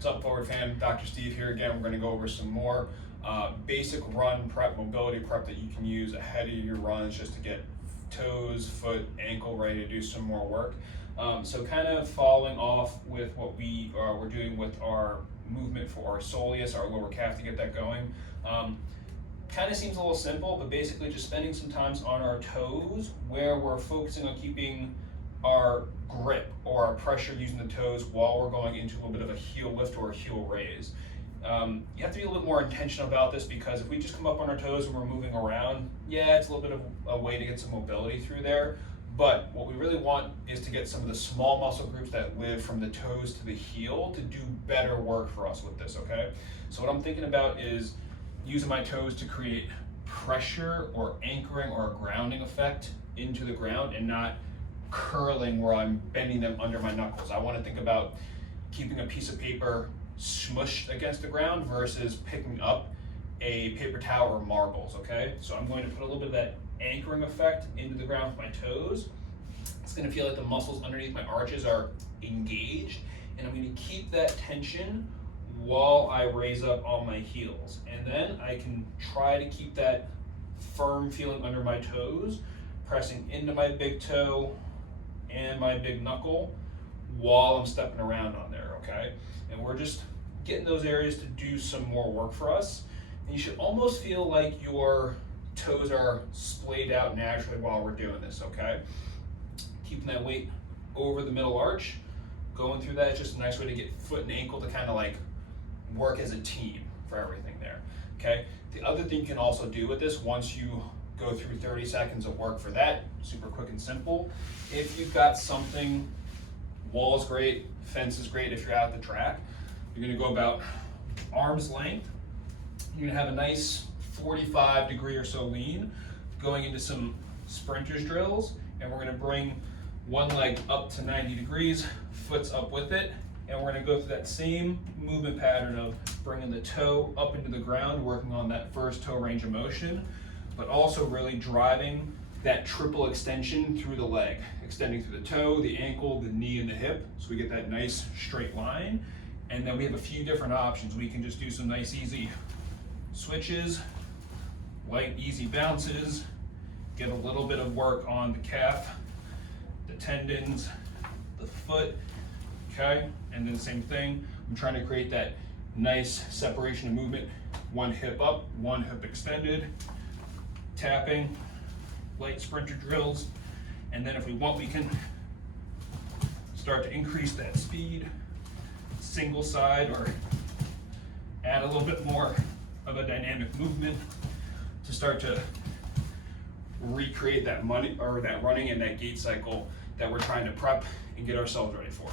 What's up, Forward Fan? Dr. Steve here again. We're going to go over some more basic run prep, mobility prep that you can use ahead of your runs just to get toes, foot, ankle ready to do some more work. So kind of following off with what we're doing with our movement for our soleus, our lower calf, to get that going. Kind of seems a little simple, but basically just spending some time on our toes where we're focusing on keeping our grip or our pressure using the toes while we're going into a little bit of a heel lift or a heel raise. You have to be a little bit more intentional about this, because if we just come up on our toes and we're moving around, yeah, it's a little bit of a way to get some mobility through there. But what we really want is to get some of the small muscle groups that live from the toes to the heel to do better work for us with this, okay? So what I'm thinking about is using my toes to create pressure or anchoring or a grounding effect into the ground, and not curling where I'm bending them under my knuckles. I want to think about keeping a piece of paper smushed against the ground versus picking up a paper towel or marbles, okay? So I'm going to put a little bit of that anchoring effect into the ground with my toes. It's going to feel like the muscles underneath my arches are engaged, and I'm going to keep that tension while I raise up on my heels. And then I can try to keep that firm feeling under my toes, pressing into my big toe and my big knuckle while I'm stepping around on there, okay? And we're just getting those areas to do some more work for us. And you should almost feel like your toes are splayed out naturally while we're doing this, okay? Keeping that weight over the middle arch, going through that is just a nice way to get foot and ankle to kind of like work as a team for everything there, okay? The other thing you can also do with this, once you go through 30 seconds of work for that, super quick and simple, if you've got something, wall is great, fence is great if you're out at the track, you're gonna go about arm's length. You're gonna have a nice 45-degree or so lean going into some sprinters drills, and we're gonna bring one leg up to 90 degrees, foot's up with it, and we're gonna go through that same movement pattern of bringing the toe up into the ground, working on that first toe range of motion, but also really driving that triple extension through the leg, extending through the toe, the ankle, the knee, and the hip, so we get that nice straight line. And then we have a few different options. We can just do some nice easy switches, light easy bounces, get a little bit of work on the calf, the tendons, the foot, okay? And then same thing, I'm trying to create that nice separation of movement, one hip up, one hip extended, tapping, light sprinter drills, and then if we want, we can start to increase that speed, single side, or add a little bit more of a dynamic movement to start to recreate that running and that gait cycle that we're trying to prep and get ourselves ready for.